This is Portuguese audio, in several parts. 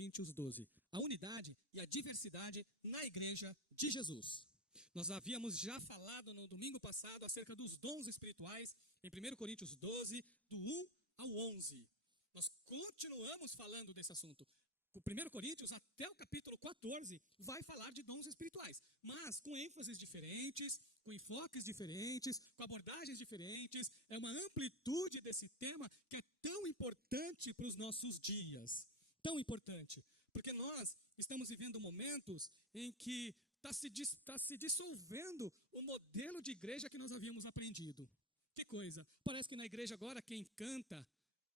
Coríntios 12. A unidade e a diversidade na igreja de Jesus. Nós havíamos já falado no domingo passado acerca dos dons espirituais em 1 Coríntios 12, do 1 ao 11. Nós continuamos falando desse assunto. O 1 Coríntios, até o capítulo 14, vai falar de dons espirituais, mas com ênfases diferentes, com enfoques diferentes, com abordagens diferentes. É uma amplitude desse tema que é tão importante para os nossos dias. Tão importante, porque nós estamos vivendo momentos em que está se dissolvendo o modelo de igreja que nós havíamos aprendido. Que coisa, parece que na igreja agora quem canta,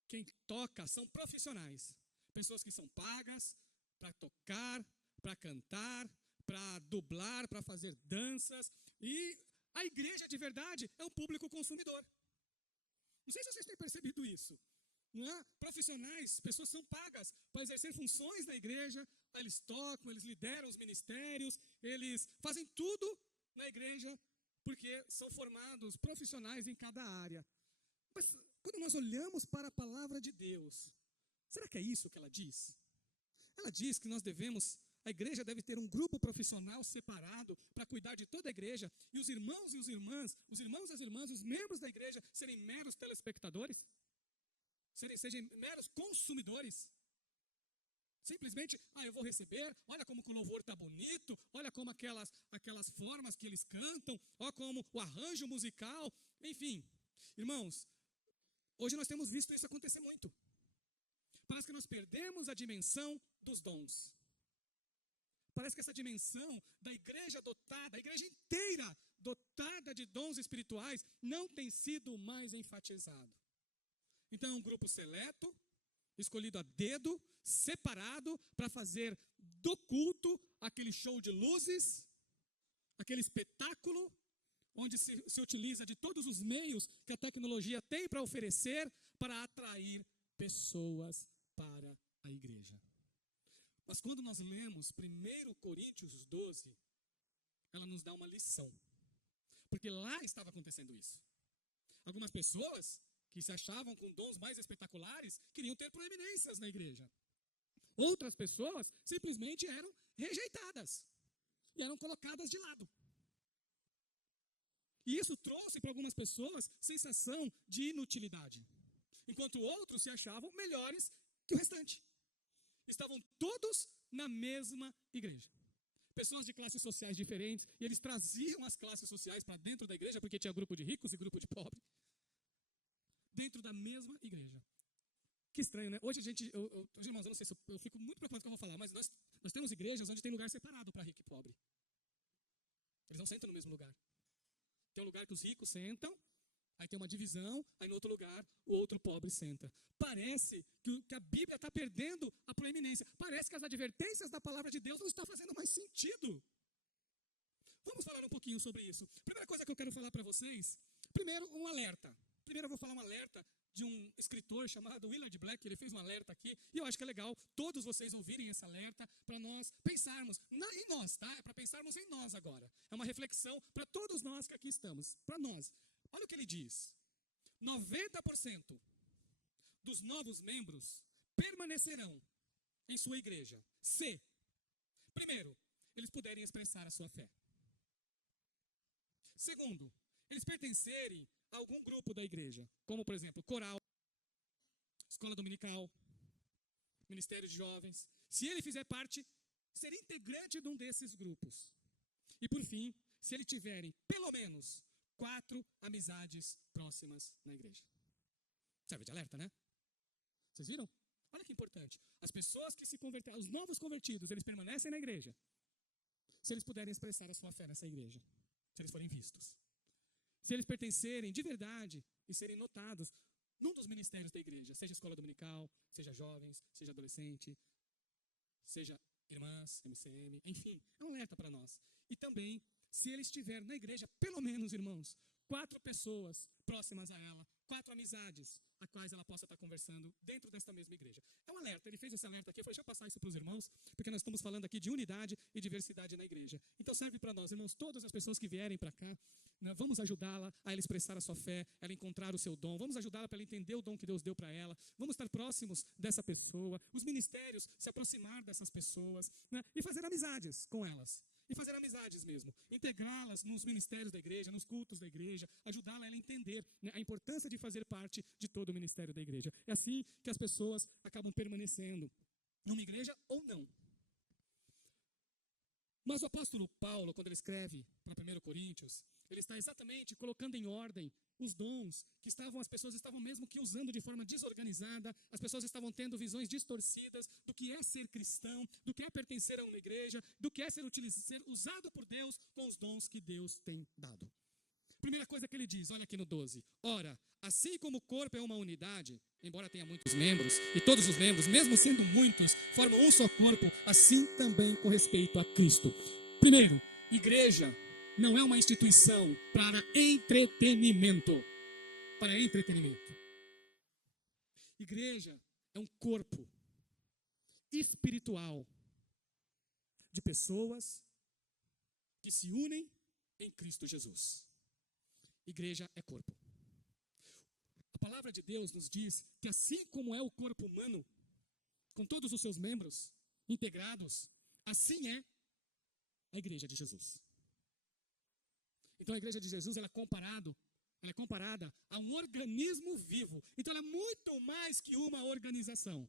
quem toca são profissionais. Pessoas que são pagas para tocar, para cantar, para dublar, para fazer danças. E a igreja de verdade é um público consumidor. Não sei se vocês têm percebido isso. Não é? Profissionais, pessoas são pagas para exercer funções na igreja. Eles tocam, eles lideram os ministérios, eles fazem tudo na igreja porque são formados profissionais em cada área. Mas quando nós olhamos para a palavra de Deus, será que é isso que ela diz? Ela diz que a igreja deve ter um grupo profissional separado para cuidar de toda a igreja, e os irmãos e as irmãs, os membros da igreja serem meros telespectadores? Sejam meros consumidores? Simplesmente, eu vou receber, olha como o louvor está bonito, olha como aquelas formas que eles cantam, olha como o arranjo musical, enfim. Irmãos, hoje nós temos visto isso acontecer muito. Parece que nós perdemos a dimensão dos dons. Parece que essa dimensão da igreja dotada, a igreja inteira dotada de dons espirituais, não tem sido mais enfatizado. Então é um grupo seleto, escolhido a dedo, separado para fazer do culto aquele show de luzes, aquele espetáculo, onde se utiliza de todos os meios que a tecnologia tem para oferecer para atrair pessoas para a igreja. Mas quando nós lemos 1 Coríntios 12, ela nos dá uma lição. Porque lá estava acontecendo isso. Algumas pessoas que se achavam com dons mais espetaculares queriam ter proeminências na igreja. Outras pessoas simplesmente eram rejeitadas e eram colocadas de lado. E isso trouxe para algumas pessoas sensação de inutilidade. Enquanto outros se achavam melhores que o restante. Estavam todos na mesma igreja. Pessoas de classes sociais diferentes, e eles traziam as classes sociais para dentro da igreja, porque tinha grupo de ricos e grupo de pobres. Dentro da mesma igreja. Que estranho, né? Hoje, irmãos, eu não sei se eu fico muito preocupado com o que eu vou falar, mas nós temos igrejas onde tem lugar separado para rico e pobre. Eles não sentam no mesmo lugar. Tem um lugar que os ricos sentam, aí tem uma divisão, aí no outro lugar o outro pobre senta. Parece que a Bíblia está perdendo a proeminência. Parece que as advertências da palavra de Deus não estão fazendo mais sentido. Vamos falar um pouquinho sobre isso. Primeira coisa que eu quero falar para vocês, primeiro um alerta. Primeiro eu vou falar um alerta de um escritor chamado Willard Black. Ele fez um alerta aqui, e eu acho que é legal todos vocês ouvirem esse alerta para nós pensarmos em nós, tá? É para pensarmos em nós agora. É uma reflexão para todos nós que aqui estamos, para nós. Olha o que ele diz: 90% dos novos membros permanecerão em sua igreja se, primeiro, eles puderem expressar a sua fé. Segundo, eles pertencerem a algum grupo da igreja, como por exemplo, coral, escola dominical, ministério de jovens. Se ele fizer parte, ser integrante de um desses grupos. E por fim, se ele tiverem pelo menos 4 amizades próximas na igreja. Serve de alerta, né? Vocês viram? Olha que importante. As pessoas que se converteram, os novos convertidos, eles permanecem na igreja. Se eles puderem expressar a sua fé nessa igreja. Se eles forem vistos. Se eles pertencerem de verdade e serem notados num dos ministérios da igreja. Seja escola dominical, seja jovens, seja adolescente, seja irmãs, MCM, enfim. É um alerta para nós. E também, se ele estiver na igreja, pelo menos, irmãos, 4 pessoas próximas a ela, 4 amizades, a quais ela possa estar conversando dentro desta mesma igreja. É um alerta, ele fez esse alerta aqui, eu falei, deixa eu passar isso para os irmãos, porque nós estamos falando aqui de unidade e diversidade na igreja. Então serve para nós, irmãos, todas as pessoas que vierem para cá, né, vamos ajudá-la a ela expressar a sua fé, ela encontrar o seu dom, vamos ajudá-la para ela entender o dom que Deus deu para ela, vamos estar próximos dessa pessoa, os ministérios, se aproximar dessas pessoas, né, e fazer amizades com elas. E fazer amizades mesmo, integrá-las nos ministérios da igreja, nos cultos da igreja, ajudá-la a entender, né, a importância de fazer parte de todo o ministério da igreja. É assim que as pessoas acabam permanecendo numa igreja ou não. Mas o apóstolo Paulo, quando ele escreve para 1 Coríntios, ele está exatamente colocando em ordem os dons que as pessoas estavam mesmo que usando de forma desorganizada, as pessoas estavam tendo visões distorcidas do que é ser cristão, do que é pertencer a uma igreja, do que é ser usado por Deus com os dons que Deus tem dado. Primeira coisa que ele diz, olha aqui no 12. Ora, assim como o corpo é uma unidade, embora tenha muitos membros, e todos os membros, mesmo sendo muitos, formam um só corpo, assim também com respeito a Cristo. Primeiro, igreja não é uma instituição para entretenimento. Para entretenimento. Igreja é um corpo espiritual de pessoas que se unem em Cristo Jesus. Igreja é corpo. A palavra de Deus nos diz que assim como é o corpo humano, com todos os seus membros integrados, assim é a igreja de Jesus. Então a igreja de Jesus ela é comparada a um organismo vivo. Então ela é muito mais que uma organização.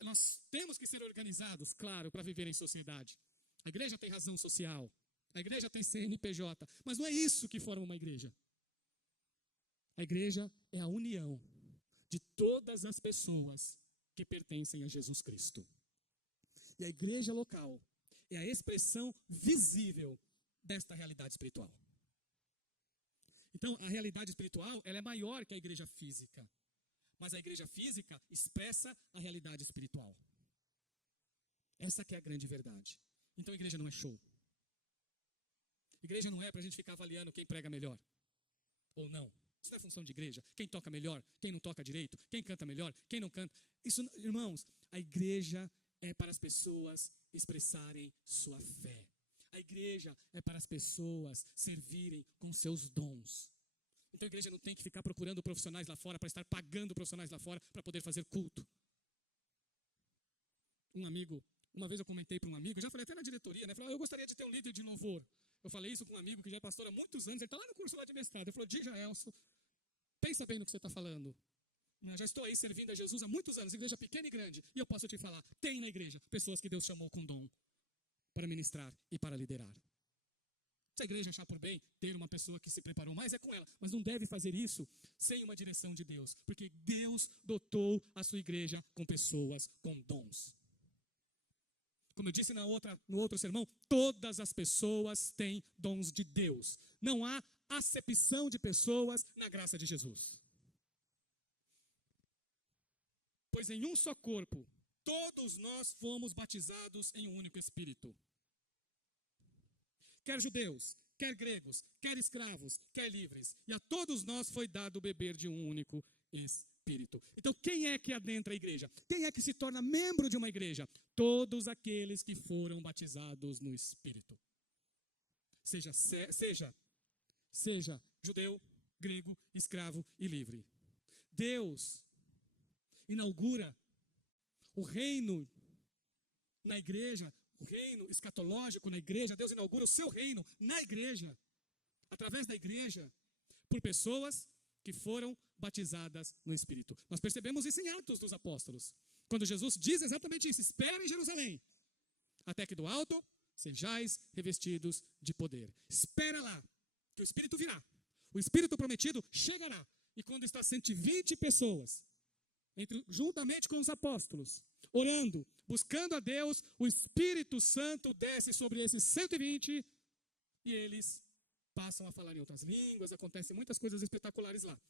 Nós temos que ser organizados, claro, para viver em sociedade. A igreja tem razão social. A igreja tem CNPJ. Mas não é isso que forma uma igreja. A igreja é a união de todas as pessoas que pertencem a Jesus Cristo. E a igreja local é a expressão visível desta realidade espiritual. Então, a realidade espiritual ela é maior que a igreja física. Mas a igreja física expressa a realidade espiritual. Essa que é a grande verdade. Então, a igreja não é show. Igreja não é para a gente ficar avaliando quem prega melhor ou não. Isso não é função de igreja. Quem toca melhor, quem não toca direito, quem canta melhor, quem não canta. Isso, irmãos, a igreja é para as pessoas expressarem sua fé. A igreja é para as pessoas servirem com seus dons. Então a igreja não tem que ficar procurando profissionais lá fora para estar pagando profissionais lá fora para poder fazer culto. Uma vez eu comentei para um amigo, eu já falei até na diretoria, né? Falei, eu gostaria de ter um líder de louvor. Eu falei isso com um amigo que já é pastor há muitos anos, ele está lá no curso lá de mestrado. Ele falou, Diga Elcio, pensa bem no que você está falando. Eu já estou aí servindo a Jesus há muitos anos, igreja pequena e grande. E eu posso te falar, tem na igreja pessoas que Deus chamou com dom para ministrar e para liderar. Se a igreja achar por bem ter uma pessoa que se preparou mais, é com ela. Mas não deve fazer isso sem uma direção de Deus. Porque Deus dotou a sua igreja com pessoas com dons. Como eu disse no outro sermão, todas as pessoas têm dons de Deus. Não há acepção de pessoas na graça de Jesus. Pois em um só corpo, todos nós fomos batizados em um único Espírito. Quer judeus, quer gregos, quer escravos, quer livres. E a todos nós foi dado beber de um único Espírito. Então quem é que adentra a igreja? Quem é que se torna membro de uma igreja? Todos aqueles que foram batizados no Espírito. Seja judeu, grego, escravo e livre. Deus inaugura o reino na igreja, o reino escatológico na igreja. Deus inaugura o seu reino na igreja, através da igreja, por pessoas que foram batizadas no Espírito. Nós percebemos isso em Atos dos Apóstolos, quando Jesus diz exatamente isso: espera em Jerusalém, até que do alto sejais revestidos de poder. Espera lá, que o Espírito virá. O Espírito prometido chegará. E quando está 120 pessoas, juntamente com os apóstolos, orando, buscando a Deus, o Espírito Santo desce sobre esses 120 e eles passam a falar em outras línguas. Acontecem muitas coisas espetaculares lá.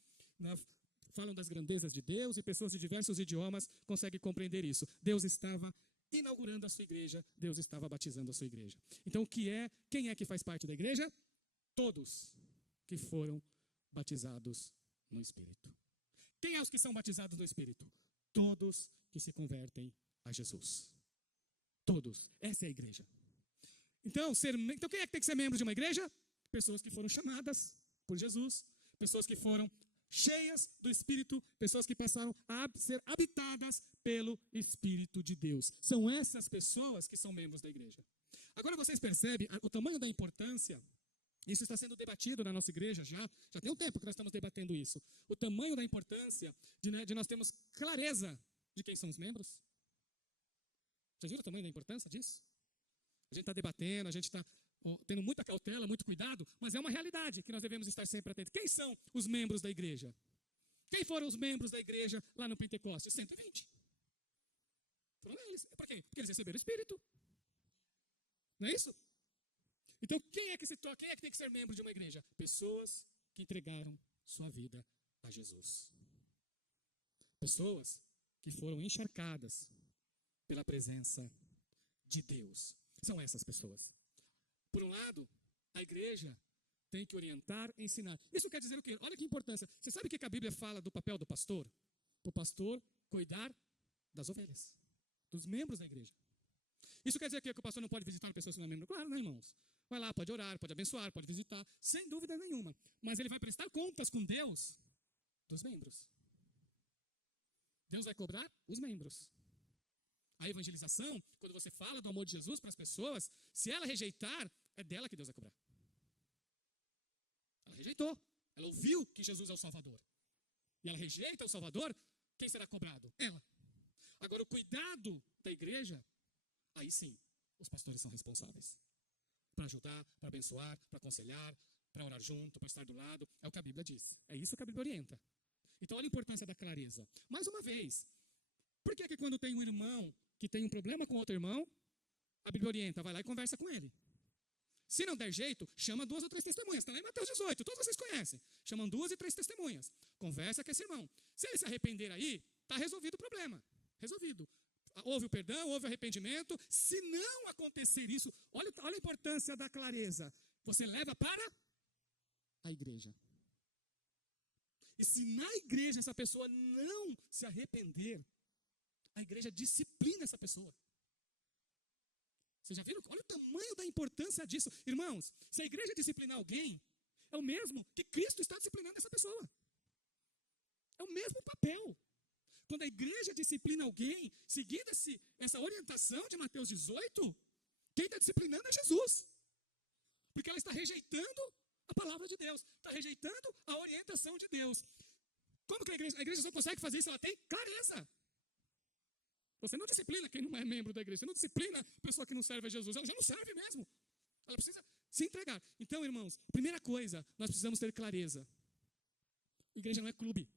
Falam das grandezas de Deus e pessoas de diversos idiomas conseguem compreender isso. Deus estava inaugurando a sua igreja, Deus estava batizando a sua igreja. Então quem é que faz parte da igreja? Todos que foram batizados no Espírito. Quem é os que são batizados no Espírito? Todos que se convertem a Jesus. Todos. Essa é a igreja. Então quem é que tem que ser membro de uma igreja? Pessoas que foram chamadas por Jesus, pessoas que foram cheias do Espírito, pessoas que passaram a ser habitadas pelo Espírito de Deus. São essas pessoas que são membros da igreja. Agora vocês percebem o tamanho da importância. Isso está sendo debatido na nossa igreja já tem um tempo que nós estamos debatendo isso. O tamanho da importância de nós termos clareza de quem são os membros. Vocês viram o tamanho da importância disso? A gente está debatendo, a gente está tendo muita cautela, muito cuidado, mas é uma realidade que nós devemos estar sempre atentos. Quem são os membros da igreja? Quem foram os membros da igreja lá no Pentecostes? 120. Foram eles. Para quê? Porque eles receberam o Espírito. Não é isso? Então, quem é que tem que ser membro de uma igreja? Pessoas que entregaram sua vida a Jesus. Pessoas que foram encharcadas pela presença de Deus. São essas pessoas. Por um lado, a igreja tem que orientar e ensinar. Isso quer dizer o quê? Olha que importância. Você sabe o que a Bíblia fala do papel do pastor? O pastor cuidar das ovelhas, dos membros da igreja. Isso quer dizer que o pastor não pode visitar uma pessoa que não é membro? Claro, né, irmãos? Vai lá, pode orar, pode abençoar, pode visitar, sem dúvida nenhuma. Mas ele vai prestar contas com Deus dos membros. Deus vai cobrar os membros. A evangelização, quando você fala do amor de Jesus para as pessoas, se ela rejeitar, é dela que Deus vai cobrar. Ela rejeitou. Ela ouviu que Jesus é o Salvador. E ela rejeita o Salvador, quem será cobrado? Ela. Agora, o cuidado da igreja, aí sim, os pastores são responsáveis. Para ajudar, para abençoar, para aconselhar, para orar junto, para estar do lado. É o que a Bíblia diz. É isso que a Bíblia orienta. Então, olha a importância da clareza. Mais uma vez, por que quando tem um irmão que tem um problema com outro irmão, a Bíblia orienta, vai lá e conversa com ele. Se não der jeito, chama 2 ou 3 testemunhas. Está lá em Mateus 18, todos vocês conhecem. Chamam 2 e 3 testemunhas. Conversa com esse irmão. Se ele se arrepender aí, está resolvido o problema. Resolvido. Houve o perdão, houve o arrependimento. Se não acontecer isso, olha a importância da clareza. Você leva para a igreja. E se na igreja essa pessoa não se arrepender, a igreja disciplina essa pessoa. Vocês já viram? Olha o tamanho da importância disso. Irmãos, se a igreja disciplinar alguém, é o mesmo que Cristo está disciplinando essa pessoa. É o mesmo papel. Quando a igreja disciplina alguém, seguindo essa orientação de Mateus 18, quem está disciplinando é Jesus. Porque ela está rejeitando a palavra de Deus, está rejeitando a orientação de Deus. Como que a igreja só consegue fazer isso? Ela tem clareza. Você não disciplina quem não é membro da igreja, você não disciplina a pessoa que não serve a Jesus, ela já não serve mesmo. Ela precisa se entregar. Então, irmãos, primeira coisa, nós precisamos ter clareza. Igreja não é clube.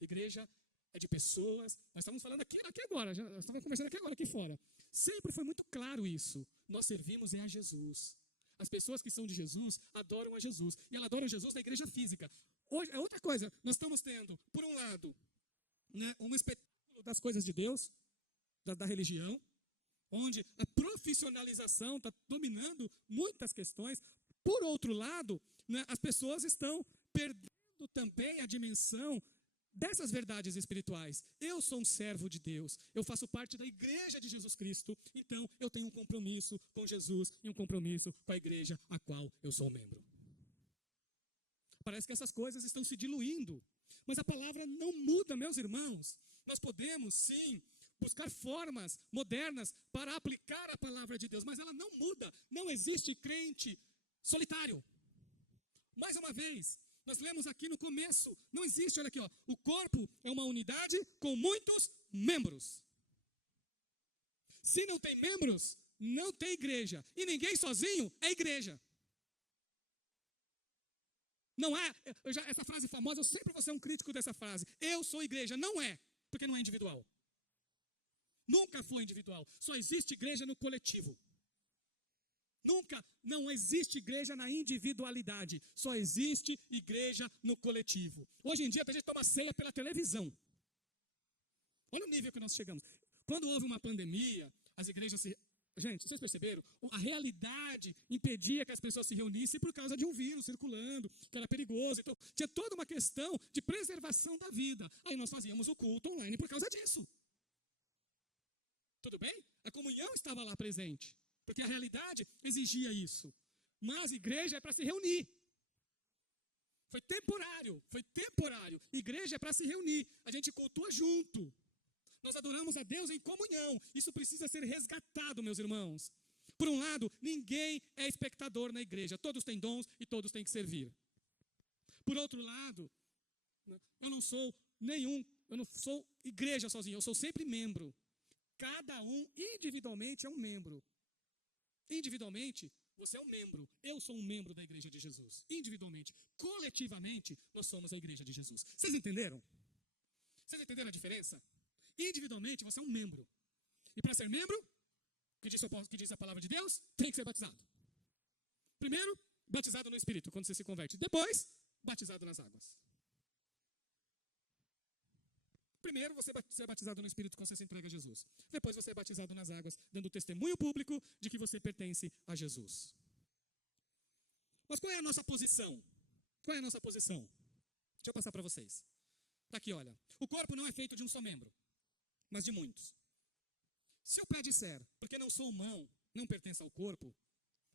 Igreja é de pessoas. Nós estamos falando aqui agora, nós estamos conversando aqui fora. Sempre foi muito claro isso. Nós servimos a Jesus. As pessoas que são de Jesus adoram a Jesus. E elas adoram Jesus na igreja física. Hoje, é outra coisa, nós estamos tendo, por um lado, né, um espetáculo das coisas de Deus, da religião, onde a profissionalização está dominando muitas questões. Por outro lado, né, as pessoas estão perdendo também a dimensão dessas verdades espirituais. Eu sou um servo de Deus, eu faço parte da igreja de Jesus Cristo, então eu tenho um compromisso com Jesus e um compromisso com a igreja a qual eu sou membro. Parece que essas coisas estão se diluindo, mas a palavra não muda, meus irmãos. Nós podemos, sim, buscar formas modernas para aplicar a palavra de Deus, mas ela não muda. Não existe crente solitário. Mais uma vez, nós lemos aqui no começo, não existe, olha aqui, ó, o corpo é uma unidade com muitos membros. Se não tem membros, não tem igreja. E ninguém sozinho é igreja. Não é, essa frase famosa, eu sempre vou ser um crítico dessa frase. Eu sou igreja. Não é, porque não é individual. Nunca foi individual. Só existe igreja no coletivo. Não existe igreja na individualidade. Só existe igreja no coletivo. Hoje em dia, a gente toma ceia pela televisão. Olha o nível que nós chegamos. Quando houve uma pandemia, as igrejas se Gente, vocês perceberam? A realidade impedia que as pessoas se reunissem por causa de um vírus circulando, que era perigoso. Então, tinha toda uma questão de preservação da vida. Aí nós fazíamos o culto online por causa disso. Tudo bem? A comunhão estava lá presente, porque a realidade exigia isso. Mas igreja é para se reunir. Foi temporário, foi temporário. Igreja é para se reunir. A gente cultua junto. Nós adoramos a Deus em comunhão. Isso precisa ser resgatado, meus irmãos. Por um lado, ninguém é espectador na igreja. Todos têm dons e todos têm que servir. Por outro lado, eu não sou igreja sozinho. Eu sou sempre membro. Cada um individualmente é um membro. Individualmente, você é um membro. Eu sou um membro da igreja de Jesus. Individualmente. Coletivamente, nós somos a igreja de Jesus. Vocês entenderam? Vocês entenderam a diferença? Individualmente, você é um membro. E para ser membro, que diz a palavra de Deus, tem que ser batizado. Primeiro, batizado no Espírito, quando você se converte. Depois, batizado nas águas. Primeiro, você é batizado no Espírito quando você se entrega a Jesus. Depois, você é batizado nas águas, dando testemunho público de que você pertence a Jesus. Mas qual é a nossa posição? Qual é a nossa posição? Deixa eu passar para vocês. Está aqui, olha. O corpo não é feito de um só membro, mas de muitos. Se o pé disser, porque não sou mão, não pertence ao corpo,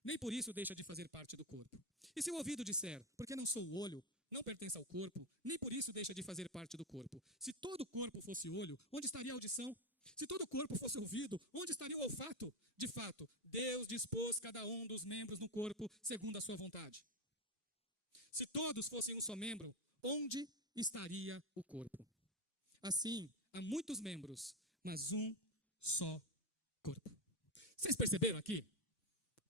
nem por isso deixa de fazer parte do corpo. E se o ouvido disser, porque não sou olho, não pertence ao corpo, nem por isso deixa de fazer parte do corpo. Se todo o corpo fosse olho, onde estaria a audição? Se todo o corpo fosse ouvido, onde estaria o olfato? De fato, Deus dispôs cada um dos membros no corpo segundo a sua vontade. Se todos fossem um só membro, onde estaria o corpo? Assim, há muitos membros, mas um só corpo. Vocês perceberam aqui?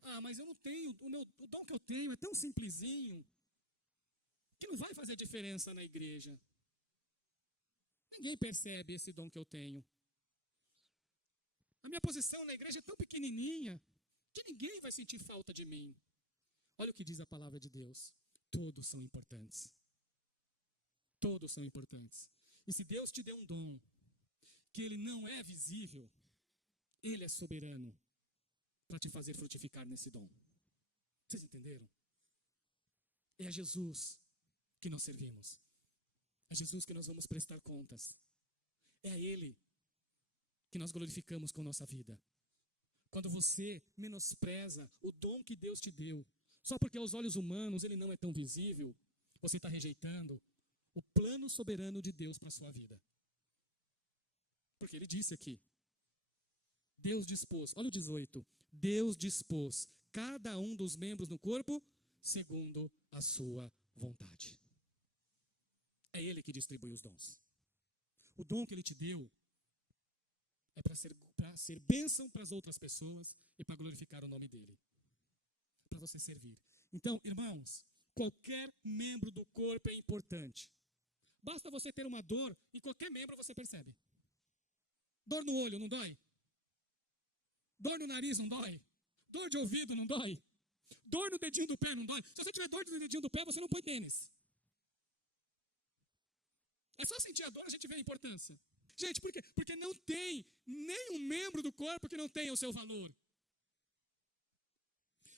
Ah, mas eu não tenho, o dom que eu tenho é tão simplesinho, que não vai fazer diferença na igreja. Ninguém percebe esse dom que eu tenho. A minha posição na igreja é tão pequenininha, que ninguém vai sentir falta de mim. Olha o que diz a palavra de Deus. Todos são importantes. Todos são importantes. E se Deus te deu um dom, que ele não é visível, ele é soberano para te fazer frutificar nesse dom. Vocês entenderam? É a Jesus que nós servimos. É a Jesus que nós vamos prestar contas. É a Ele que nós glorificamos com nossa vida. Quando você menospreza o dom que Deus te deu, só porque aos olhos humanos ele não é tão visível, você está rejeitando o plano soberano de Deus para a sua vida. Porque ele disse aqui, Deus dispôs, olha o 18, Deus dispôs cada um dos membros no corpo segundo a sua vontade. É Ele que distribui os dons. O dom que Ele te deu é para ser bênção para as outras pessoas e para glorificar o nome dEle. Para você servir. Então, irmãos, qualquer membro do corpo é importante. Basta você ter uma dor e qualquer membro você percebe. Dor no olho, não dói? Dor no nariz, não dói? Dor de ouvido, não dói? Dor no dedinho do pé, não dói? Se você tiver dor no dedinho do pé, você não põe tênis. É só sentir a dor, a gente vê a importância. Gente, por quê? Porque não tem nenhum membro do corpo que não tenha o seu valor.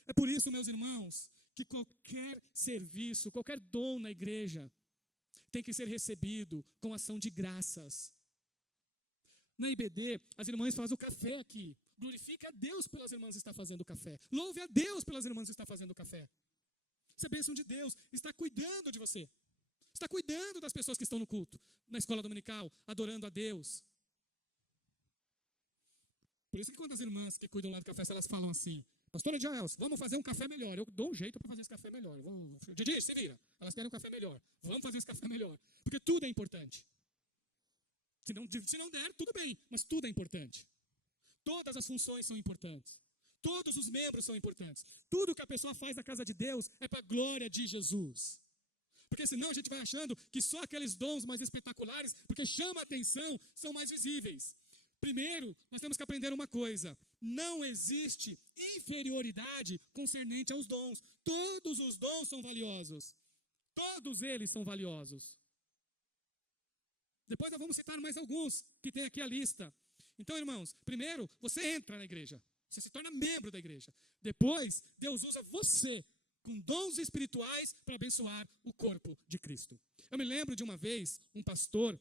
É por isso, meus irmãos, que qualquer serviço, qualquer dom na igreja tem que ser recebido com ação de graças. Na IBD, as irmãs fazem o café aqui. Glorifique a Deus pelas irmãs que está fazendo o café. Louve a Deus pelas irmãs que está fazendo o café. Isso é bênção de Deus. Está cuidando de você. Está cuidando das pessoas que estão no culto, na escola dominical, adorando a Deus. Por isso que quando as irmãs que cuidam lá do café, elas falam assim, pastora Joels, vamos fazer um café melhor. Eu dou um jeito para fazer esse café melhor. Didi, se vira. Elas querem um café melhor. Vamos fazer esse café melhor. Porque tudo é importante. Se não der, tudo bem, mas tudo é importante. Todas as funções são importantes. Todos os membros são importantes. Tudo que a pessoa faz na casa de Deus é para a glória de Jesus. Porque senão a gente vai achando que só aqueles dons mais espetaculares, porque chama a atenção, são mais visíveis. Primeiro, nós temos que aprender uma coisa. Não existe inferioridade concernente aos dons. Todos os dons são valiosos. Todos eles são valiosos. Depois nós vamos citar mais alguns que tem aqui a lista. Então, irmãos, primeiro, você entra na igreja. Você se torna membro da igreja. Depois, Deus usa você com dons espirituais para abençoar o corpo de Cristo. Eu me lembro de uma vez, um pastor,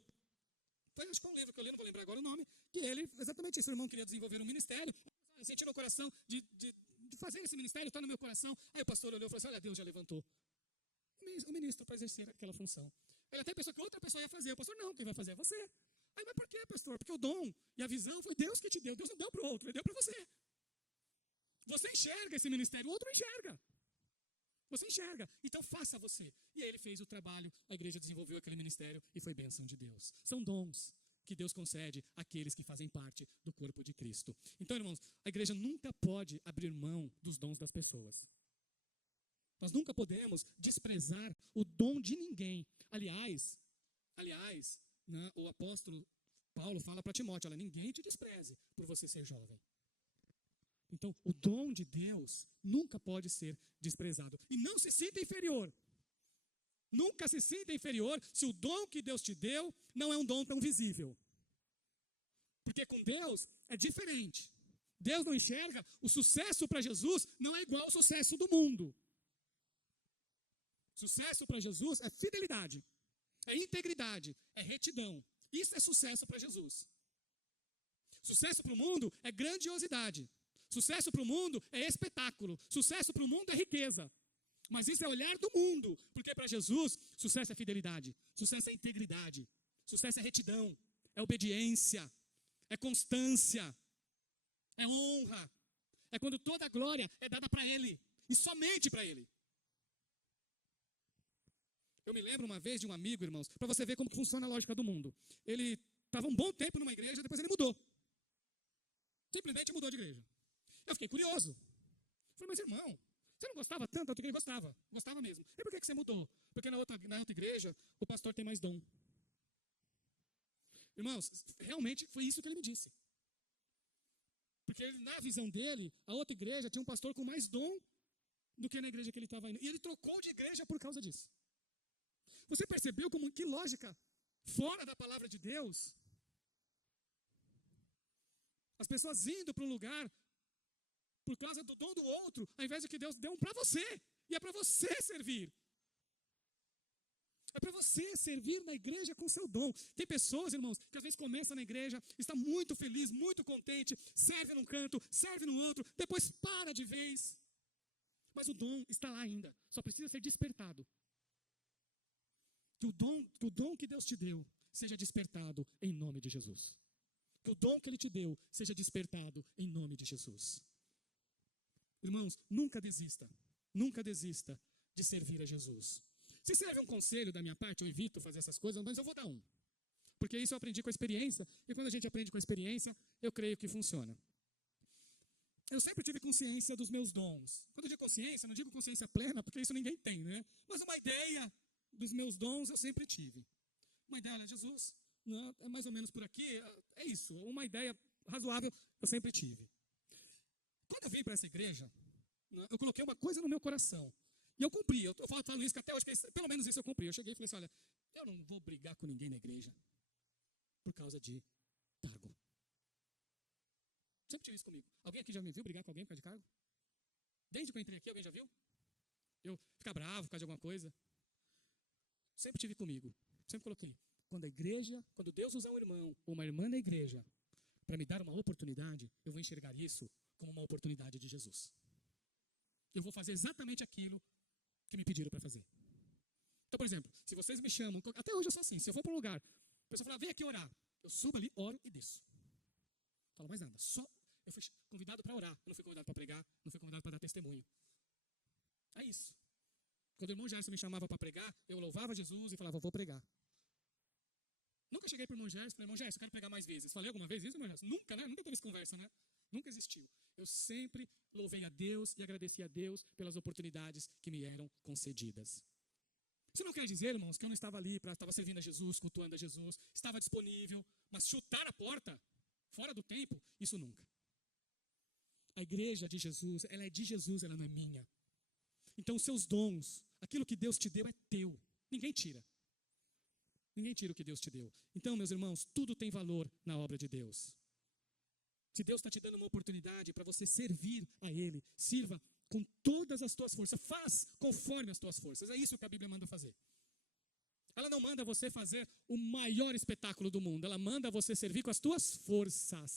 acho que foi um livro que eu li, não vou lembrar agora o nome, que ele, exatamente isso, o irmão queria desenvolver um ministério, senti no coração de fazer esse ministério, está no meu coração. Aí o pastor olhou e falou assim, olha, Deus já levantou o ministro para exercer aquela função. Ele até pensou que outra pessoa ia fazer. O pastor, não, quem vai fazer é você. Aí, mas por quê, pastor? Porque o dom e a visão foi Deus que te deu. Deus não deu para o outro, ele deu para você. Você enxerga esse ministério, o outro enxerga. Você enxerga, então faça você. E aí ele fez o trabalho, a igreja desenvolveu aquele ministério e foi bênção de Deus. São dons que Deus concede àqueles que fazem parte do corpo de Cristo. Então, irmãos, a igreja nunca pode abrir mão dos dons das pessoas. Nós nunca podemos desprezar o dom de ninguém. Aliás, né, o apóstolo Paulo fala para Timóteo, olha, ninguém te despreze por você ser jovem. Então, o dom de Deus nunca pode ser desprezado. E não se sinta inferior. Nunca se sinta inferior se o dom que Deus te deu não é um dom tão visível. Porque com Deus é diferente. Deus não enxerga, o sucesso para Jesus não é igual ao sucesso do mundo. Sucesso para Jesus é fidelidade, é integridade, é retidão. Isso é sucesso para Jesus. Sucesso para o mundo é grandiosidade. Sucesso para o mundo é espetáculo. Sucesso para o mundo é riqueza. Mas isso é olhar do mundo. Porque para Jesus, sucesso é fidelidade. Sucesso é integridade. Sucesso é retidão. É obediência. É constância. É honra. É quando toda a glória é dada para Ele. E somente para Ele. Eu me lembro uma vez de um amigo, irmãos, para você ver como que funciona a lógica do mundo. Ele estava um bom tempo numa igreja, depois ele mudou. Simplesmente mudou de igreja. Eu fiquei curioso. Falei, mas irmão, você não gostava tanto da outra igreja? Gostava mesmo. E por que você mudou? Porque na outra igreja, o pastor tem mais dom. Irmãos, realmente foi isso que ele me disse. Porque ele, na visão dele, a outra igreja tinha um pastor com mais dom do que na igreja que ele estava indo. E ele trocou de igreja por causa disso. Você percebeu como que lógica fora da palavra de Deus? As pessoas indo para um lugar por causa do dom do outro, ao invés de que Deus deu um para você. E é para você servir. É para você servir na igreja com seu dom. Tem pessoas, irmãos, que às vezes começam na igreja, está muito feliz, muito contente, serve num canto, serve no outro, depois para de vez. Mas o dom está lá ainda, só precisa ser despertado. Que o dom que Deus te deu seja despertado em nome de Jesus. Que o dom que Ele te deu seja despertado em nome de Jesus. Irmãos, nunca desista de servir a Jesus. Se serve um conselho da minha parte, eu evito fazer essas coisas, mas eu vou dar um. Porque isso eu aprendi com a experiência, e quando a gente aprende com a experiência, eu creio que funciona. Eu sempre tive consciência dos meus dons. Quando eu digo consciência, não digo consciência plena, porque isso ninguém tem, né? Mas uma ideia dos meus dons eu sempre tive. Uma ideia, olha, Jesus, né, é mais ou menos por aqui, é isso. Uma ideia razoável eu sempre tive. Quando eu vim para essa igreja, né, eu coloquei uma coisa no meu coração. E eu cumpri. Eu falo isso que até hoje, pelo menos isso eu cumpri. Eu cheguei e falei assim, olha, eu não vou brigar com ninguém na igreja por causa de cargo. Sempre tive isso comigo. Alguém aqui já me viu brigar com alguém por causa de cargo? Desde que eu entrei aqui, alguém já viu? Eu ficar bravo por causa de alguma coisa? Sempre tive comigo. Sempre coloquei. Quando Deus usar um irmão ou uma irmã na igreja para me dar uma oportunidade, eu vou enxergar isso como uma oportunidade de Jesus. Eu vou fazer exatamente aquilo que me pediram para fazer. Então, por exemplo, se vocês me chamam, até hoje eu sou assim, se eu for para um lugar, a pessoa fala, vem aqui orar. Eu subo ali, oro e desço. Não falo mais nada. Só eu fui convidado para orar. Eu não fui convidado para pregar, não fui convidado para dar testemunho. É isso. Quando o irmão Gerson me chamava para pregar, eu louvava Jesus e falava, vou pregar. Nunca cheguei para o irmão Gerson e falei, irmão Gerson, eu quero pregar mais vezes. Falei alguma vez isso, irmão Gerson? Nunca, né? Nunca teve essa conversa, né? Nunca existiu. Eu sempre louvei a Deus e agradeci a Deus pelas oportunidades que me eram concedidas. Isso não quer dizer, irmãos, que eu não estava ali, estava servindo a Jesus, cultuando a Jesus, estava disponível, mas chutar a porta, fora do tempo, isso nunca. A igreja de Jesus, ela é de Jesus, ela não é minha. Então, os seus dons, aquilo que Deus te deu é teu. Ninguém tira. Ninguém tira o que Deus te deu. Então, meus irmãos, tudo tem valor na obra de Deus. Se Deus está te dando uma oportunidade para você servir a Ele, sirva com todas as tuas forças, faz conforme as tuas forças. É isso que a Bíblia manda fazer. Ela não manda você fazer o maior espetáculo do mundo, ela manda você servir com as tuas forças.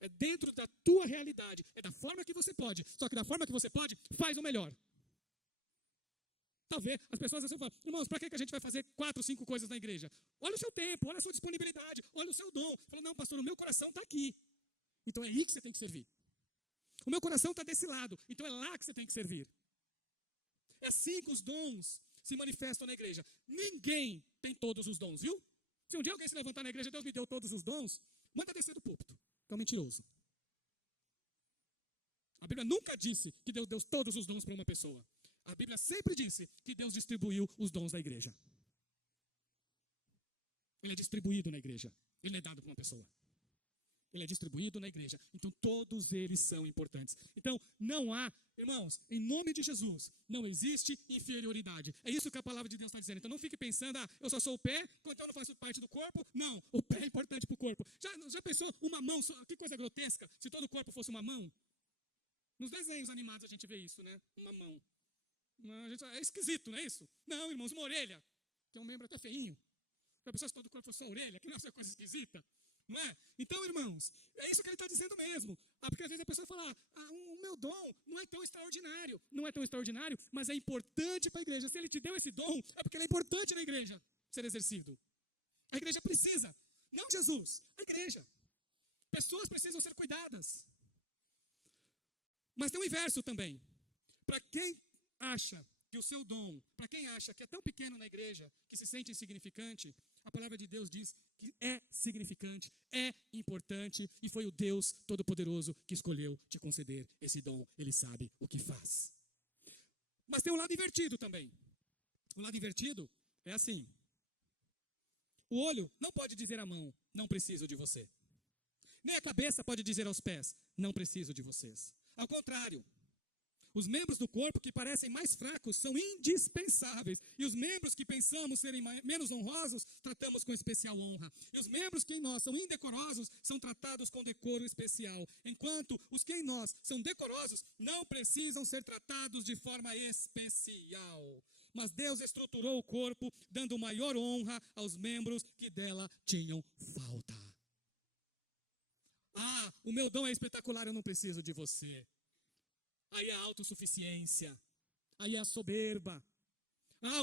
É dentro da tua realidade, é da forma que você pode, só que da forma que você pode, faz o melhor. Talvez as pessoas assim falam, irmãos, para que a gente vai fazer 4, 5 coisas na igreja? Olha o seu tempo, olha a sua disponibilidade, olha o seu dom. Fala, não, pastor, o meu coração está aqui. Então é aí que você tem que servir. O meu coração está desse lado, então é lá que você tem que servir. É assim que os dons se manifestam na igreja. Ninguém tem todos os dons, viu? Se um dia alguém se levantar na igreja, Deus me deu todos os dons, manda descer do púlpito, que é um mentiroso. A Bíblia nunca disse que Deus deu todos os dons para uma pessoa. A Bíblia sempre disse que Deus distribuiu os dons da igreja. Ele é distribuído na igreja. Ele não é dado para uma pessoa. Ele é distribuído na igreja. Então todos eles são importantes. Então não há, irmãos, em nome de Jesus, não existe inferioridade. É isso que a palavra de Deus está dizendo. Então não fique pensando, eu só sou o pé, então eu não faço parte do corpo. Não, o pé é importante para o corpo. Já pensou uma mão, que coisa grotesca, se todo o corpo fosse uma mão? Nos desenhos animados a gente vê isso, né? Uma mão. É esquisito, não é isso? Não, irmãos, uma orelha, que é um membro até feinho. A pessoa se todo o corpo fosse só orelha, que não é uma coisa esquisita. Não é? Então, irmãos, é isso que ele está dizendo mesmo. Porque às vezes a pessoa fala, o meu dom não é tão extraordinário. Não é tão extraordinário, mas é importante para a igreja. Se ele te deu esse dom, é porque ele é importante na igreja ser exercido. A igreja precisa. Não Jesus, a igreja. Pessoas precisam ser cuidadas. Mas tem um inverso também. Para quem acha que o seu dom, para quem acha que é tão pequeno na igreja, que se sente insignificante, a palavra de Deus diz que é significante, é importante, e foi o Deus Todo-Poderoso que escolheu te conceder esse dom. Ele sabe o que faz. Mas tem um lado invertido também. O lado invertido é assim. O olho não pode dizer à mão, não preciso de você. Nem a cabeça pode dizer aos pés, não preciso de vocês. Ao contrário, os membros do corpo que parecem mais fracos são indispensáveis. E os membros que pensamos serem menos honrosos, tratamos com especial honra. E os membros que em nós são indecorosos, são tratados com decoro especial. Enquanto os que em nós são decorosos, não precisam ser tratados de forma especial. Mas Deus estruturou o corpo, dando maior honra aos membros que dela tinham falta. O meu dom é espetacular, eu não preciso de você. Aí é a autossuficiência, aí é a soberba.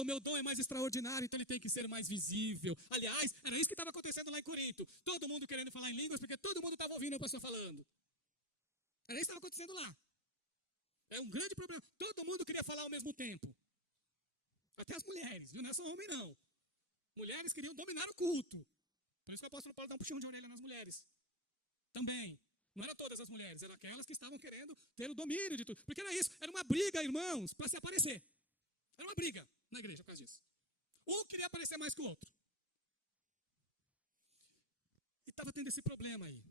O meu dom é mais extraordinário, então ele tem que ser mais visível. Aliás, era isso que estava acontecendo lá em Corinto. Todo mundo querendo falar em línguas, porque todo mundo estava ouvindo o pastor falando. Era isso que estava acontecendo lá. É um grande problema. Todo mundo queria falar ao mesmo tempo. Até as mulheres, viu? Não é só homem, não. Mulheres queriam dominar o culto. Por isso que o apóstolo Paulo dá um puxão de orelha nas mulheres. Também. Não eram todas as mulheres, eram aquelas que estavam querendo ter o domínio de tudo. Porque era isso, era uma briga, irmãos, para se aparecer. Era uma briga na igreja por causa disso. Um queria aparecer mais que o outro. E estava tendo esse problema aí.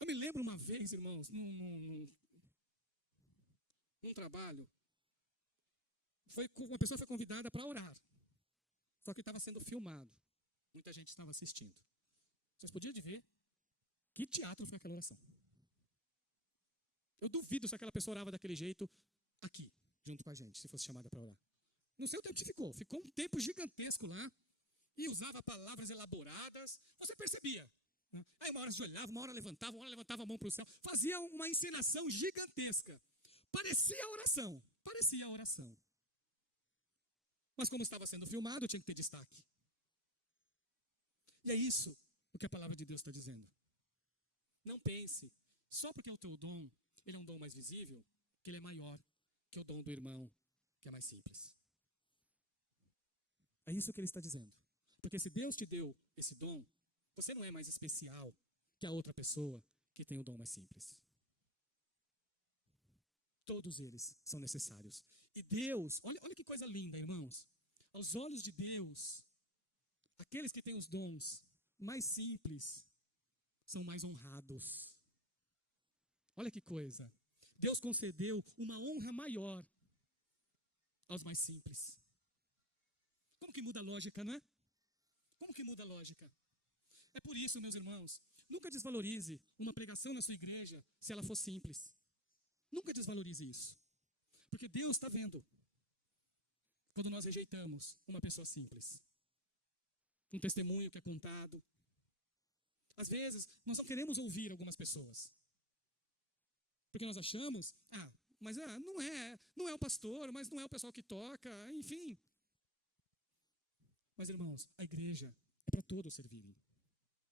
Eu me lembro uma vez, irmãos, num trabalho, uma pessoa foi convidada para orar. Só que estava sendo filmado. Muita gente estava assistindo. Vocês podiam ver que teatro foi aquela oração. Eu duvido se aquela pessoa orava daquele jeito aqui, junto com a gente, se fosse chamada para orar. No seu tempo ficou um tempo gigantesco lá, e usava palavras elaboradas, você percebia. Né? Aí uma hora se olhava, uma hora levantava a mão para o céu, fazia uma encenação gigantesca. Parecia a oração. Mas como estava sendo filmado, tinha que ter destaque. E é isso o que a palavra de Deus está dizendo. Não pense, só porque é o teu dom, ele é um dom mais visível, que ele é maior que o dom do irmão, que é mais simples. É isso que ele está dizendo. Porque se Deus te deu esse dom, você não é mais especial que a outra pessoa que tem o dom mais simples. Todos eles são necessários. E Deus, olha que coisa linda, irmãos. Aos olhos de Deus, aqueles que têm os dons mais simples são mais honrados. Olha que coisa. Deus concedeu uma honra maior aos mais simples. Como que muda a lógica, não é? Como que muda a lógica? É por isso, meus irmãos, nunca desvalorize uma pregação na sua igreja se ela for simples. Nunca desvalorize isso. Porque Deus está vendo quando nós rejeitamos uma pessoa simples. Um testemunho que é contado. Às vezes, nós não queremos ouvir algumas pessoas. Porque nós achamos, não é o pastor, mas não é o pessoal que toca, enfim. Mas, irmãos, a igreja é para todos servirem.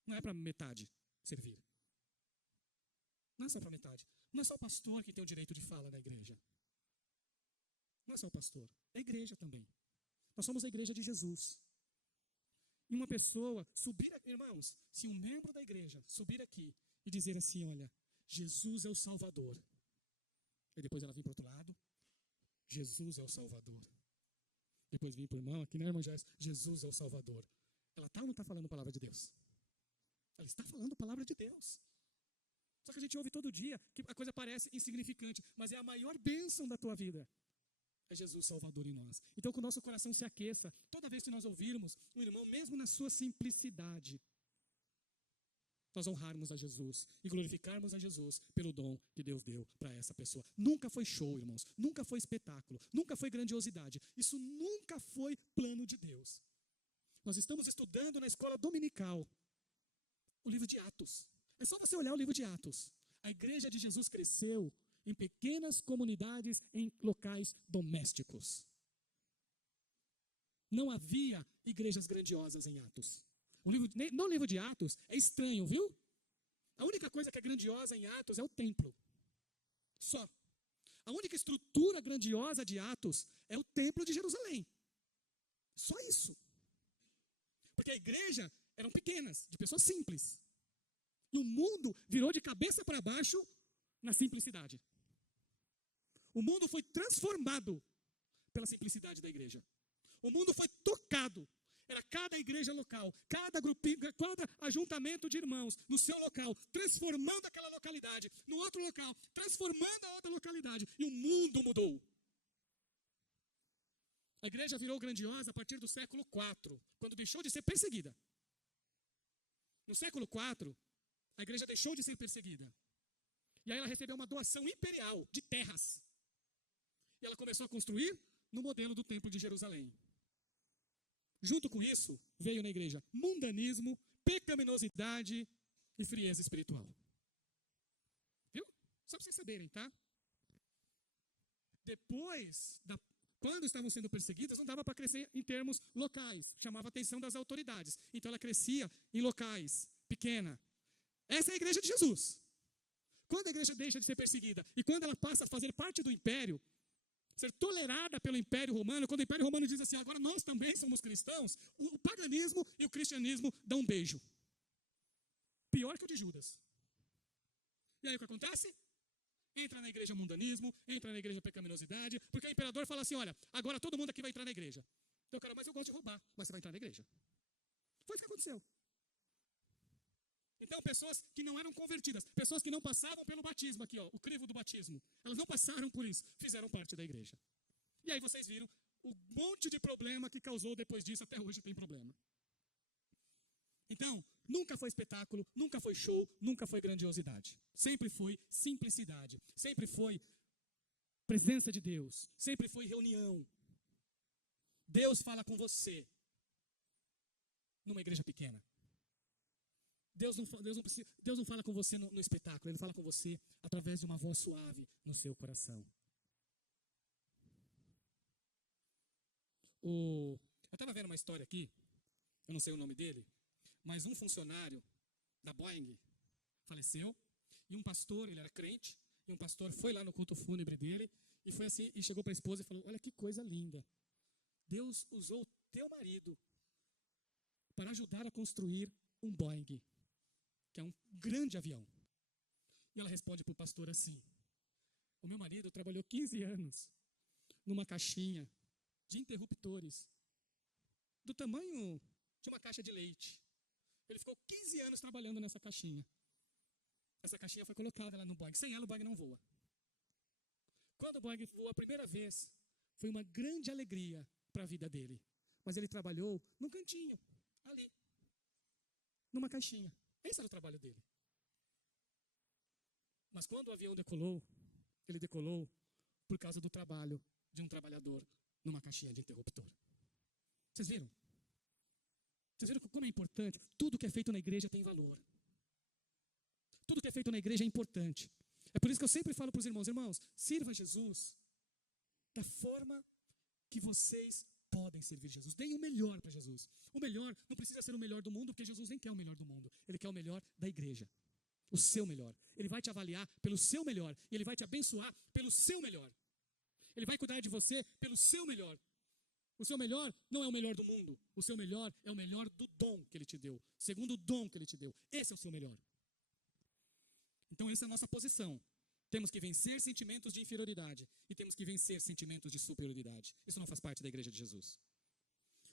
Não é para metade servir. Não é só para metade. Não é só o pastor que tem o direito de fala na igreja. Não é só o pastor. É a igreja também. Nós somos a igreja de Jesus. E uma pessoa subir aqui, irmãos, se um membro da igreja subir aqui e dizer assim, olha, Jesus é o Salvador. E depois ela vir para o outro lado, Jesus é o Salvador. Depois vir para o irmão aqui, né, irmão Jés? Jesus é o Salvador. Ela está ou não está falando a palavra de Deus? Ela está falando a palavra de Deus. Só que a gente ouve todo dia que a coisa parece insignificante, mas é a maior bênção da tua vida. É Jesus Salvador em nós. Então que o nosso coração se aqueça toda vez que nós ouvirmos um irmão, mesmo na sua simplicidade, nós honrarmos a Jesus e glorificarmos a Jesus pelo dom que Deus deu para essa pessoa. Nunca foi show, irmãos. Nunca foi espetáculo. Nunca foi grandiosidade. Isso nunca foi plano de Deus. Nós estamos estudando na escola dominical o livro de Atos. É só você olhar o livro de Atos. A igreja de Jesus cresceu em pequenas comunidades, em locais domésticos. Não havia igrejas grandiosas em Atos. No livro de Atos é estranho, viu? A única coisa que é grandiosa em Atos é o templo. Só. A única estrutura grandiosa de Atos é o templo de Jerusalém. Só isso. Porque a igreja eram pequenas, de pessoas simples. E o mundo virou de cabeça para baixo na simplicidade. O mundo foi transformado pela simplicidade da igreja. O mundo foi tocado. Era cada igreja local, cada grupinho, cada ajuntamento de irmãos no seu local, transformando aquela localidade, no outro local, transformando a outra localidade. E o mundo mudou. A igreja virou grandiosa a partir do século IV, quando deixou de ser perseguida. No século IV, a igreja deixou de ser perseguida. E aí ela recebeu uma doação imperial de terras. E ela começou a construir no modelo do Templo de Jerusalém. Junto com isso, veio na igreja mundanismo, pecaminosidade e frieza espiritual. Viu? Só para vocês saberem, tá? Quando estavam sendo perseguidas, não dava para crescer em termos locais. Chamava a atenção das autoridades. Então ela crescia em locais, pequena. Essa é a igreja de Jesus. Quando a igreja deixa de ser perseguida e quando ela passa a fazer parte do império, ser tolerada pelo Império Romano, quando o Império Romano diz assim, agora nós também somos cristãos, o paganismo e o cristianismo dão um beijo. Pior que o de Judas. E aí o que acontece? Entra na igreja mundanismo, entra na igreja pecaminosidade, porque o imperador fala assim, olha, agora todo mundo aqui vai entrar na igreja. Então, cara, mas eu gosto de roubar, mas você vai entrar na igreja. Foi o que aconteceu. Então, pessoas que não eram convertidas, pessoas que não passavam pelo batismo aqui, ó, o crivo do batismo, elas não passaram por isso, fizeram parte da igreja. E aí vocês viram o monte de problema que causou depois disso, até hoje tem problema. Então, nunca foi espetáculo, nunca foi show, nunca foi grandiosidade. Sempre foi simplicidade, sempre foi presença de Deus, sempre foi reunião. Deus fala com você numa igreja pequena. Deus não fala com você no espetáculo, Ele fala com você através de uma voz suave no seu coração. Eu estava vendo uma história aqui, eu não sei o nome dele, mas um funcionário da Boeing faleceu, e um pastor, ele era crente, e um pastor foi lá no culto fúnebre dele, e foi assim, e chegou para a esposa e falou, olha que coisa linda, Deus usou o teu marido para ajudar a construir um Boeing, que é um grande avião. E ela responde para o pastor assim, o meu marido trabalhou 15 anos numa caixinha de interruptores, do tamanho de uma caixa de leite. Ele ficou 15 anos trabalhando nessa caixinha. Essa caixinha foi colocada lá no Boeing. Sem ela o Boeing não voa. Quando o Boeing voou a primeira vez, foi uma grande alegria para a vida dele. Mas ele trabalhou num cantinho, ali, numa caixinha. Esse era o trabalho dele. Mas quando o avião decolou, ele decolou por causa do trabalho de um trabalhador numa caixinha de interruptor. Vocês viram? Vocês viram como é importante? Tudo que é feito na igreja tem valor. Tudo que é feito na igreja é importante. É por isso que eu sempre falo para os irmãos, sirva Jesus da forma que vocês podem servir Jesus. Deem o melhor para Jesus. O melhor não precisa ser o melhor do mundo, porque Jesus nem quer o melhor do mundo. Ele quer o melhor da igreja. O seu melhor. Ele vai te avaliar pelo seu melhor. E ele vai te abençoar pelo seu melhor. Ele vai cuidar de você pelo seu melhor. O seu melhor não é o melhor do mundo. O seu melhor é o melhor do dom que ele te deu. Segundo o dom que ele te deu. Esse é o seu melhor. Então essa é a nossa posição. Temos que vencer sentimentos de inferioridade e temos que vencer sentimentos de superioridade. Isso não faz parte da igreja de Jesus.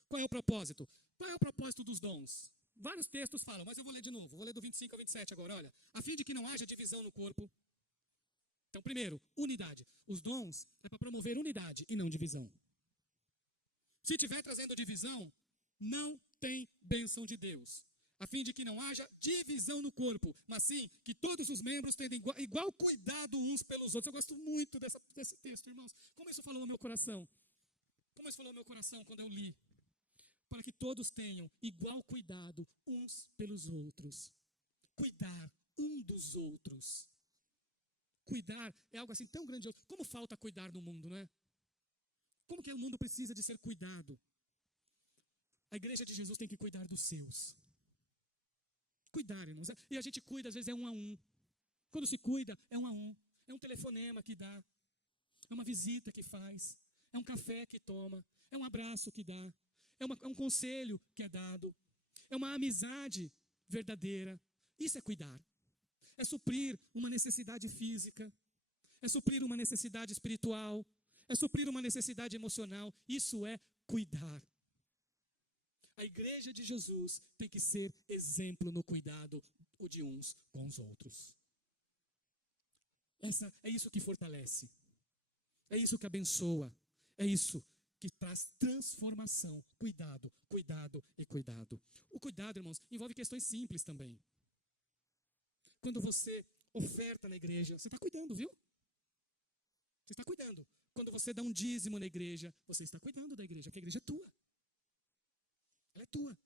Qual é o propósito? Qual é o propósito dos dons? Vários textos falam, mas eu vou ler de novo. Vou ler do 25 ao 27 agora, olha. A fim de que não haja divisão no corpo. Então, primeiro, unidade. Os dons é para promover unidade e não divisão. Se estiver trazendo divisão, não tem bênção de Deus. A fim de que não haja divisão no corpo, mas sim que todos os membros tenham igual cuidado uns pelos outros. Eu gosto muito desse texto, irmãos. Como isso falou no meu coração? Como isso falou no meu coração quando eu li? Para que todos tenham igual cuidado uns pelos outros. Cuidar um dos outros. Cuidar é algo assim tão grandioso. Como falta cuidar no mundo, não é? Como que o mundo precisa de ser cuidado? A igreja de Jesus tem que cuidar dos seus. Cuidar, irmãos. E a gente cuida, às vezes é um a um. Quando se cuida, é um a um. É um telefonema que dá. É uma visita que faz. É um café que toma. É um abraço que dá. É um conselho que é dado. É uma amizade verdadeira. Isso é cuidar. É suprir uma necessidade física. É suprir uma necessidade espiritual. É suprir uma necessidade emocional. Isso é cuidar. A igreja de Jesus tem que ser exemplo no cuidado de uns com os outros. É isso que fortalece. É isso que abençoa. É isso que traz transformação. Cuidado, cuidado e cuidado. O cuidado, irmãos, envolve questões simples também. Quando você oferta na igreja, você está cuidando, viu? Você está cuidando. Quando você dá um dízimo na igreja, você está cuidando da igreja, porque a igreja é tua. Ela é tua.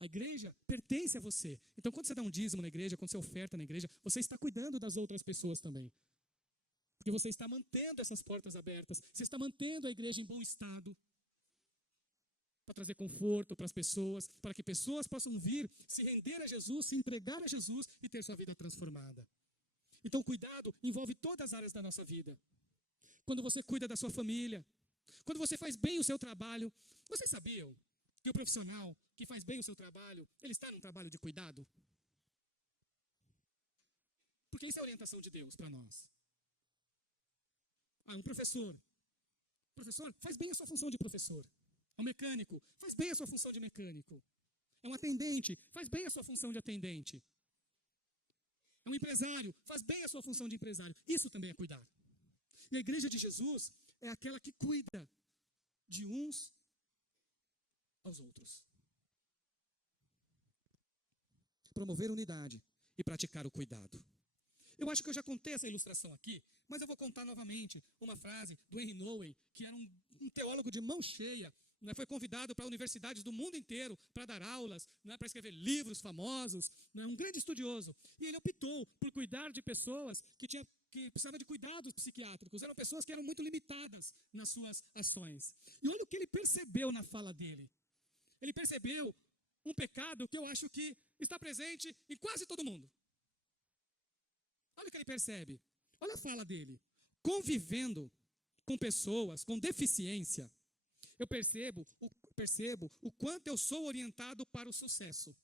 A igreja pertence a você. Então, quando você dá um dízimo na igreja, quando você oferta na igreja, você está cuidando das outras pessoas também. Porque você está mantendo essas portas abertas. Você está mantendo a igreja em bom estado. Para trazer conforto para as pessoas. Para que pessoas possam vir, se render a Jesus, se entregar a Jesus e ter sua vida transformada. Então, cuidado envolve todas as áreas da nossa vida. Quando você cuida da sua família. Quando você faz bem o seu trabalho. Vocês sabiam que o profissional que faz bem o seu trabalho, ele está num trabalho de cuidado? Porque isso é a orientação de Deus para nós. Um professor. O professor faz bem a sua função de professor. Um mecânico faz bem a sua função de mecânico. É um atendente, faz bem a sua função de atendente. É um empresário, faz bem a sua função de empresário. Isso também é cuidar. E a igreja de Jesus é aquela que cuida de uns aos outros. Promover unidade e praticar o cuidado. Eu acho que eu já contei essa ilustração aqui, mas eu vou contar novamente uma frase do Henry Nouwen, que era um teólogo de mão cheia, né, foi convidado para universidades do mundo inteiro para dar aulas, né, para escrever livros famosos, né, um grande estudioso. E ele optou por cuidar de pessoas que precisavam de cuidados psiquiátricos. Eram pessoas que eram muito limitadas nas suas ações. E olha o que ele percebeu na fala dele. Ele percebeu um pecado que eu acho que está presente em quase todo mundo. Olha o que ele percebe. Olha a fala dele. Convivendo com pessoas com deficiência, eu percebo o quanto eu sou orientado para o sucesso.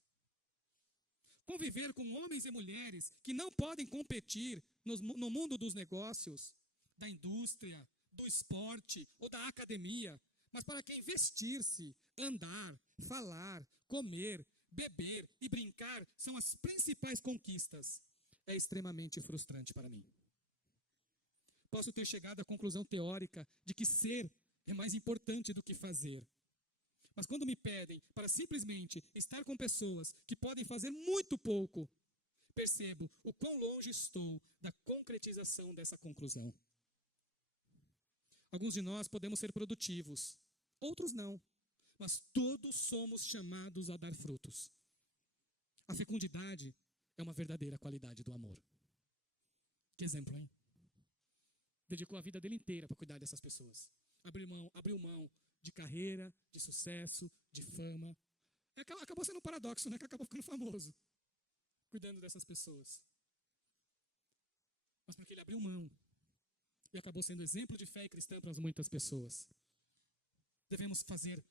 Conviver com homens e mulheres que não podem competir no mundo dos negócios, da indústria, do esporte ou da academia, mas para quem vestir-se, andar, falar, comer, beber e brincar são as principais conquistas. É extremamente frustrante para mim. Posso ter chegado à conclusão teórica de que ser é mais importante do que fazer. Mas quando me pedem para simplesmente estar com pessoas que podem fazer muito pouco, percebo o quão longe estou da concretização dessa conclusão. Alguns de nós podemos ser produtivos, outros não, mas todos somos chamados a dar frutos. A fecundidade é uma verdadeira qualidade do amor. Que exemplo, hein? Dedicou a vida dele inteira para cuidar dessas pessoas. Abriu mão de carreira, de sucesso, de fama. Acabou sendo um paradoxo, né? Que acabou ficando famoso, cuidando dessas pessoas. Mas porque ele abriu mão e acabou sendo exemplo de fé cristã para muitas pessoas. Devemos fazer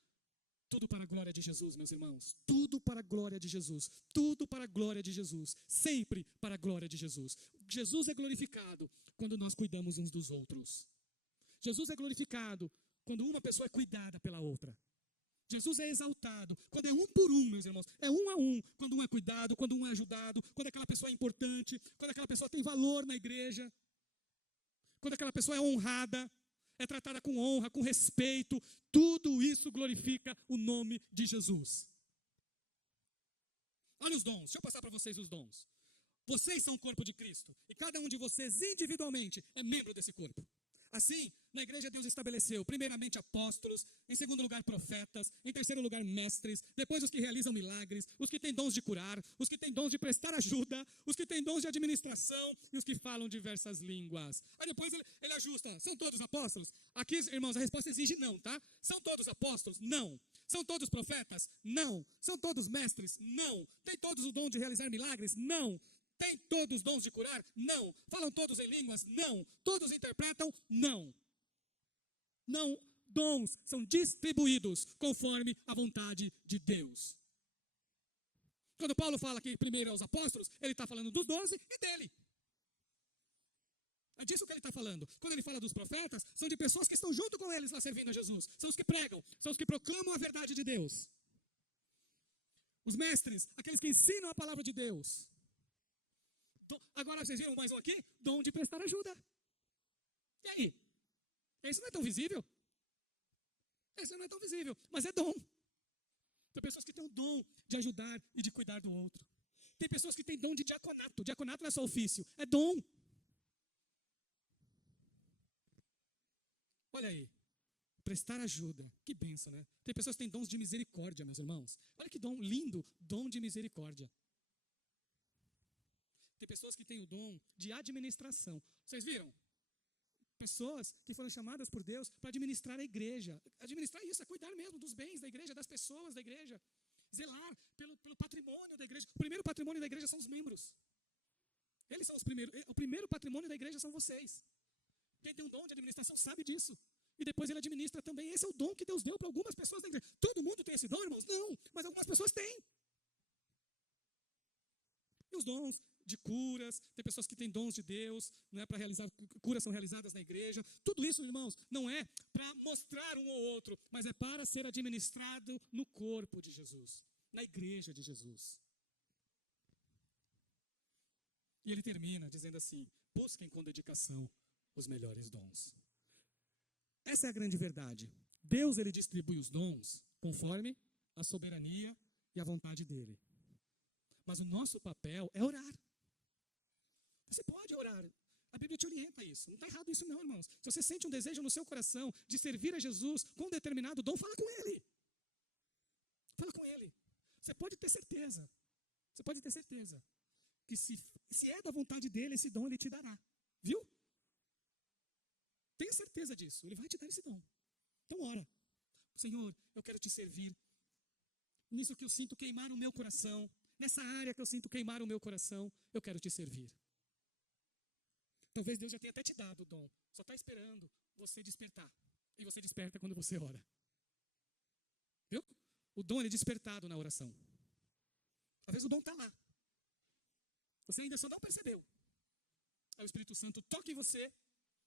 tudo para a glória de Jesus, meus irmãos. Tudo para a glória de Jesus. Tudo para a glória de Jesus. Sempre para a glória de Jesus. Jesus é glorificado quando nós cuidamos uns dos outros. Jesus é glorificado quando uma pessoa é cuidada pela outra. Jesus é exaltado quando é um por um, meus irmãos. É um a um. Quando um é cuidado, quando um é ajudado, quando aquela pessoa é importante, quando aquela pessoa tem valor na igreja, quando aquela pessoa é honrada, é tratada com honra, com respeito. Tudo isso glorifica o nome de Jesus. Olha os dons. Deixa eu passar para vocês os dons. Vocês são o corpo de Cristo. E cada um de vocês individualmente é membro desse corpo. Assim, na igreja Deus estabeleceu, primeiramente apóstolos, em segundo lugar profetas, em terceiro lugar mestres, depois os que realizam milagres, os que têm dons de curar, os que têm dons de prestar ajuda, os que têm dons de administração e os que falam diversas línguas. Aí depois ele ajusta, são todos apóstolos? Aqui, irmãos, a resposta exige não, tá? São todos apóstolos? Não. São todos profetas? Não. São todos mestres? Não. Tem todos o dom de realizar milagres? Não. Tem todos os dons de curar? Não. Falam todos em línguas? Não. Todos interpretam? Não. Não. Dons são distribuídos conforme a vontade de Deus. Quando Paulo fala que primeiro aos apóstolos, ele está falando dos 12 e dele. É disso que ele está falando. Quando ele fala dos profetas, são de pessoas que estão junto com eles lá servindo a Jesus. São os que pregam, são os que proclamam a verdade de Deus. Os mestres, aqueles que ensinam a palavra de Deus. Agora vocês viram mais um aqui? Dom de prestar ajuda. E aí? Esse não é tão visível? Esse não é tão visível, mas é dom. Tem pessoas que têm o dom de ajudar e de cuidar do outro. Tem pessoas que têm dom de diaconato. Diaconato não é só ofício, é dom. Olha aí. Prestar ajuda. Que bênção, né? Tem pessoas que têm dons de misericórdia, meus irmãos. Olha que dom lindo, dom de misericórdia. Tem pessoas que têm o dom de administração. Vocês viram? Pessoas que foram chamadas por Deus para administrar a igreja. Administrar isso, é cuidar mesmo dos bens da igreja, das pessoas da igreja. Zelar pelo patrimônio da igreja. O primeiro patrimônio da igreja são os membros. Eles são os primeiros. O primeiro patrimônio da igreja são vocês. Quem tem um dom de administração sabe disso. E depois ele administra também. Esse é o dom que Deus deu para algumas pessoas da igreja. Todo mundo tem esse dom, irmãos? Não, mas algumas pessoas têm. E os dons de curas, tem pessoas que têm dons de Deus, não é para realizar, curas são realizadas na igreja. Tudo isso, irmãos, não é para mostrar um ou outro, mas é para ser administrado no corpo de Jesus, na igreja de Jesus. E ele termina dizendo assim: busquem com dedicação os melhores dons. Essa é a grande verdade. Deus, ele distribui os dons conforme a soberania e a vontade dele. Mas o nosso papel é orar. Você pode orar. A Bíblia te orienta a isso. Não está errado isso não, irmãos. Se você sente um desejo no seu coração de servir a Jesus com um determinado dom, fala com Ele. Fala com Ele. Você pode ter certeza. Você pode ter certeza que se é da vontade dEle, esse dom Ele te dará. Viu? Tenha certeza disso. Ele vai te dar esse dom. Então ora. Senhor, eu quero te servir. Nisso que eu sinto queimar o meu coração. Nessa área que eu sinto queimar o meu coração, eu quero te servir. Talvez Deus já tenha até te dado o dom. Só está esperando você despertar. E você desperta quando você ora. Viu? O dom é despertado na oração. Talvez o dom está lá. Você ainda só não percebeu. Aí o Espírito Santo toca em você.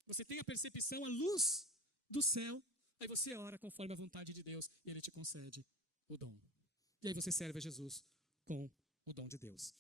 Você tem a percepção, a luz do céu. Aí você ora conforme a vontade de Deus. E Ele te concede o dom. E aí você serve a Jesus com o dom de Deus.